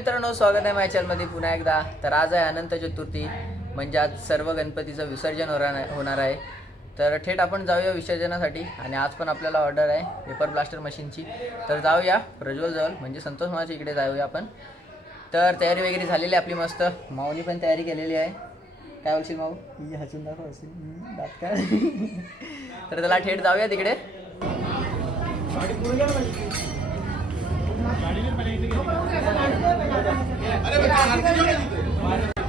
मित्रांनो स्वागत आहे माझ्या चॅनलमध्ये पुन्हा एकदा. तर आज आहे अनंत चतुर्थी म्हणजे आज सर्व गणपतीचं विसर्जन होणार आहे- होणार आहे. तर थेट आपण जाऊया विसर्जनासाठी. आणि आज पण आपल्याला ऑर्डर आहे पेपर ब्लास्टर मशीनची तर जाऊया प्रज्वल जवळ म्हणजे संतोष मामाच्या इकडे जाऊया आपण. तर तयारी वगैरे झालेली आहे आपली मस्त. माऊनी पण तयारी केलेली आहे. काय बोलशील माऊ? हसून दाखव हसून. हम्म, दात काय? तर त्याला थेट जाऊया तिकडे. हा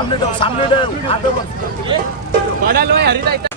सामने ठेव सामने ठेव. हरिदा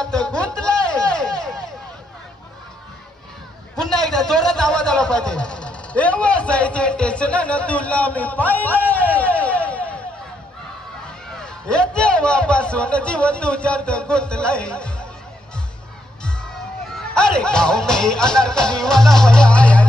जीव तुझ्यात गुंतलाय पुन्हा एकदा जोरात आवाज आला पाहिजे. व्यवसायचे टेन्शन न तुला मी पाहिलंय हे तेव्हापासून जीवन तुझ्यात गुंतलाय. अरे गाव में अनारकली वाला भया आया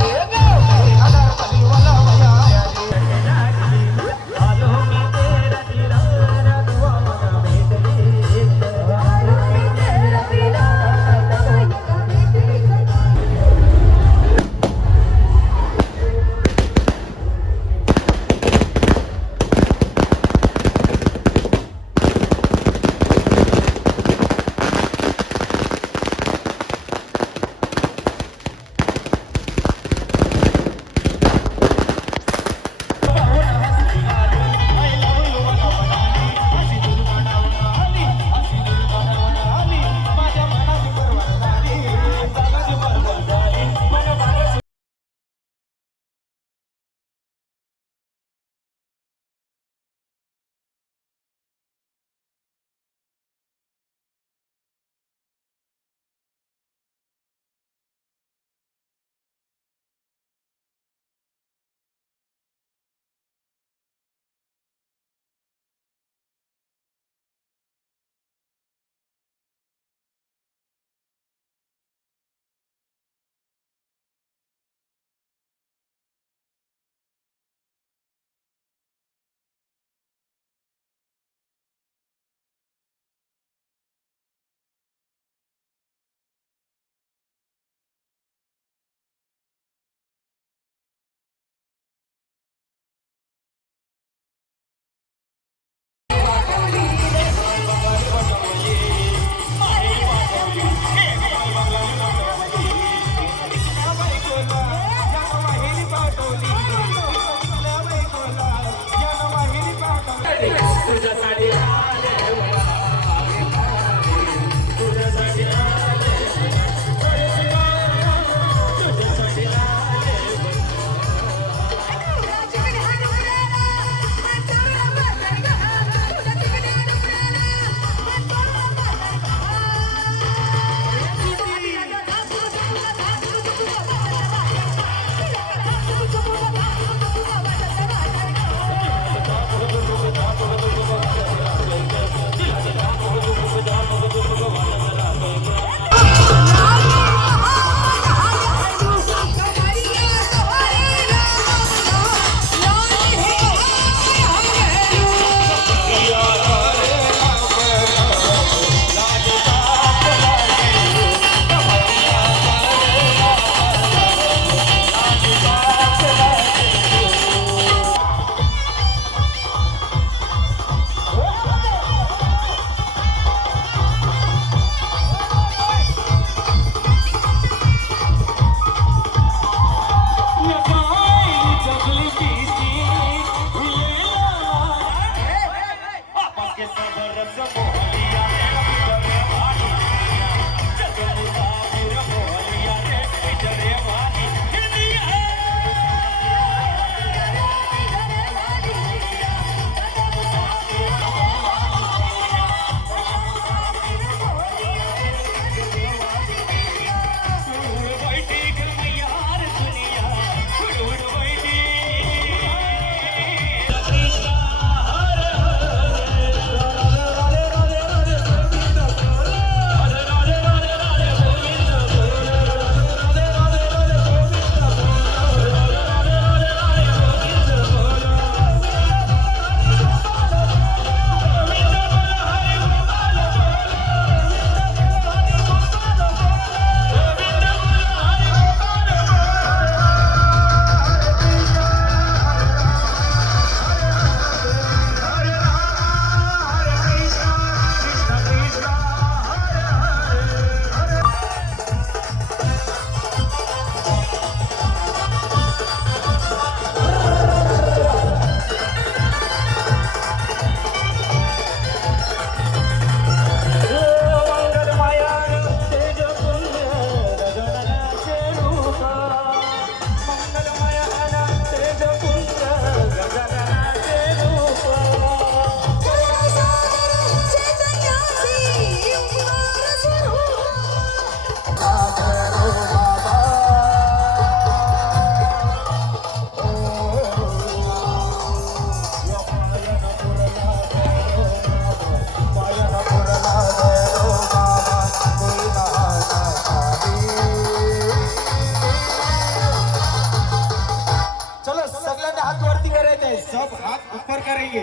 सब हाथ ऊपर करेंगे।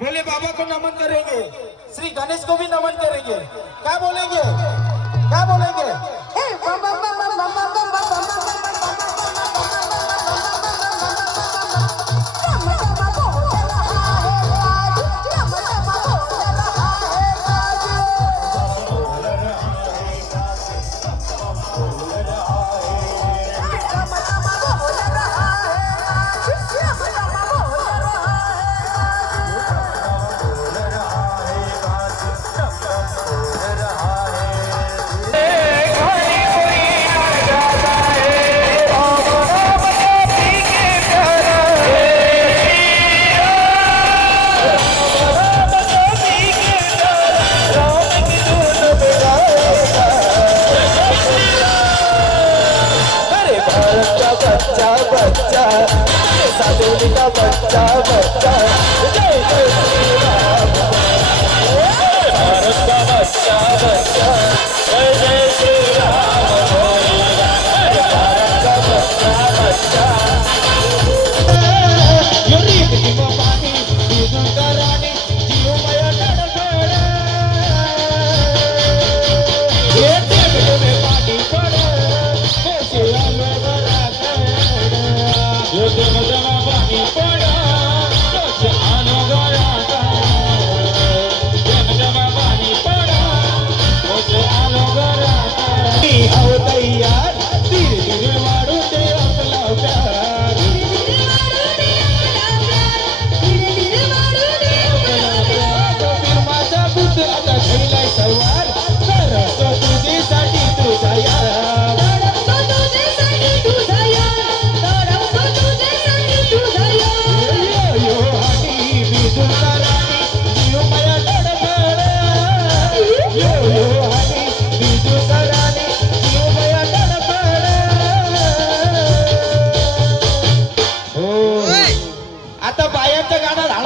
बोले बाबा को नमन करेंगे। श्री गणेश को भी नमन करेंगे। क्या बोलेंगे? क्या बोलेंगे? ए, बाबा,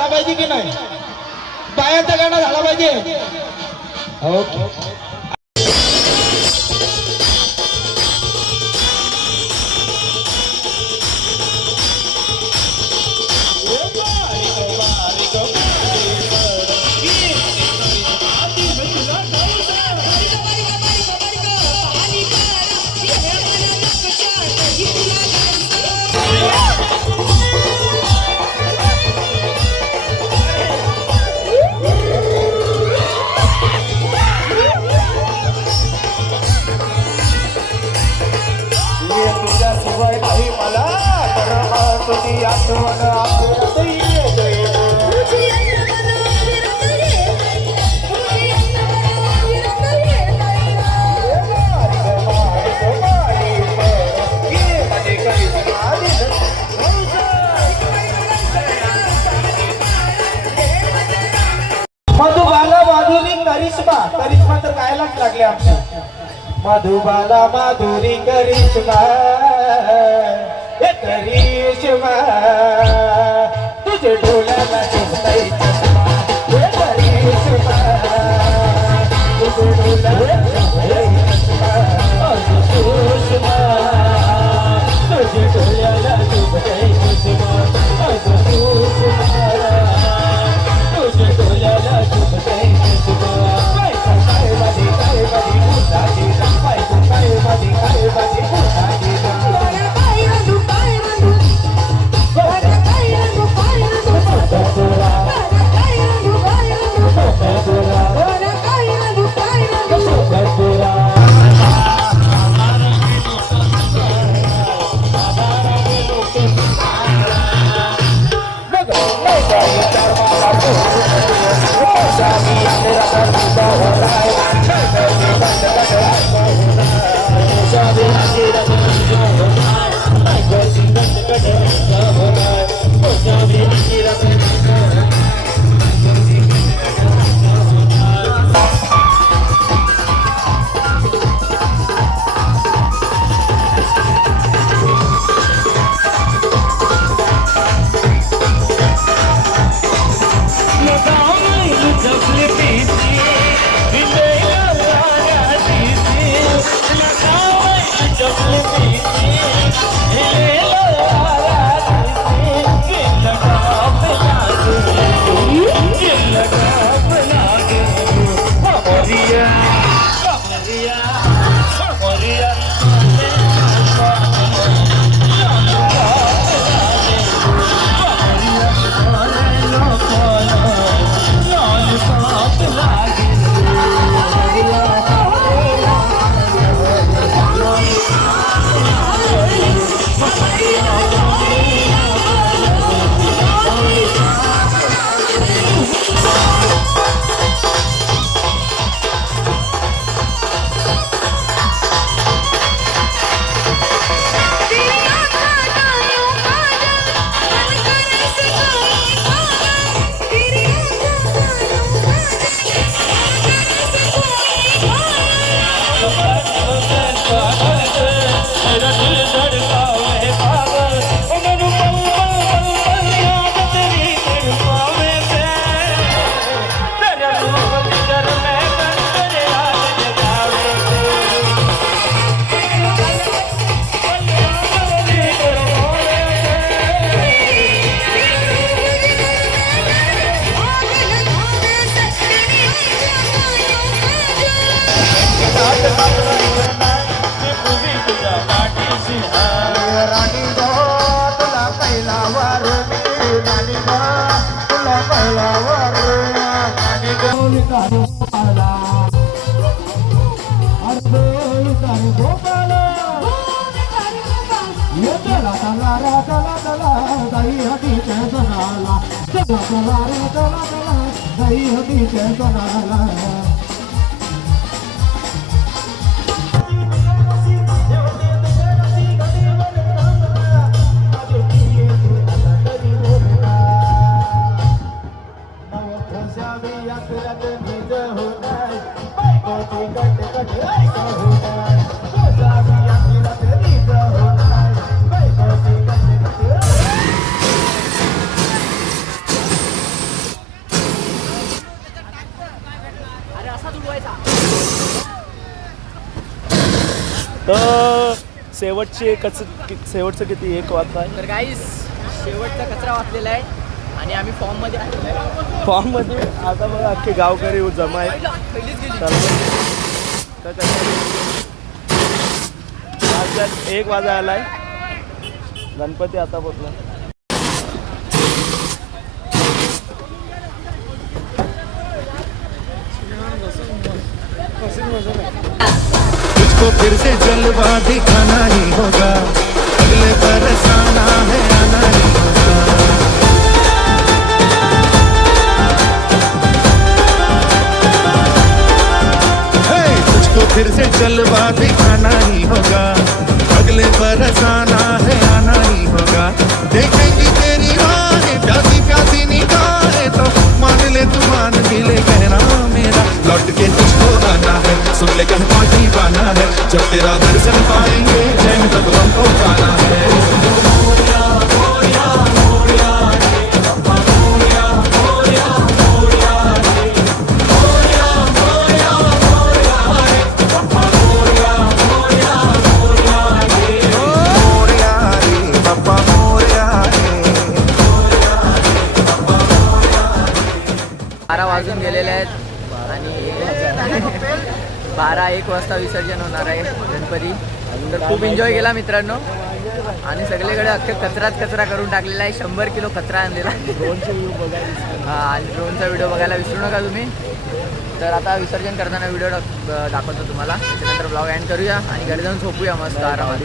झाला पाहिजे की नाही? बायाचा गाणं झाला पाहिजे. ओके. करिश्मा. करिश्मा तर काय लागले आमच्या मधुबाला माधुरी करिश्मा. to सणाला चला शेवटची कच शेवटचं किती एक वाजता आहे? तर काहीच शेवटचा कचरा वाचलेला आहे आणि आम्ही फॉर्ममध्ये आहे फॉर्ममध्ये आता बघा अख्खे गावकरी जमा वाजल्यात एक वाजा आलाय गणपती आता पोचला तुझको फिर से जलवा दिखाना ही होगा। अगले बरसाना है आना ही होगा। हे, तुझको फिर से जलवा दिखाना ही होगा। अगले बरस आना है आना ही होगा। देखेंगी तेरी राहें प्यासी प्यासी निगाहें तो मान ले तू मान भी ले कहना। मेरा। लौट के तुझको आना है सुन ले कहीं पार्टी पाना है। जब तेरा दर्शन पाएंगे जैन तब हमको पाना है। बारा एक वाजता विसर्जन होणार आहे गणपती. तर खूप एन्जॉय केला मित्रांनो. आणि सगळीकडे अख्खे कचराच कचरा करून टाकलेला आहे. शंभर किलो कचरा आणलेला हा आणि ड्रोनचा व्हिडिओ बघायला विसरू नका तुम्ही. तर आता विसर्जन करताना व्हिडिओ दाखवतो तुम्हाला. त्याच्यानंतर ब्लॉग एंड करूया आणि घरी जाऊन झोपूया मस्त आरामात.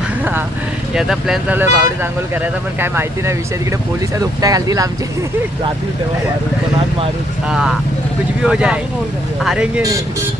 याचा प्लॅन चालू आहे. बावडी चांगोल करायचा पण काय माहिती नाही. विषय तिकडे पोलीस उपट्या घालतील आमचे. जातील तेव्हा मारू पण आज मारू हाँ कुछ भी हो जाए हारेंगे नहीं.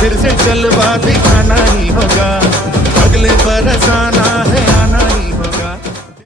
फिर से जलवा दिखाना ही होगा। अगले बरस आना ही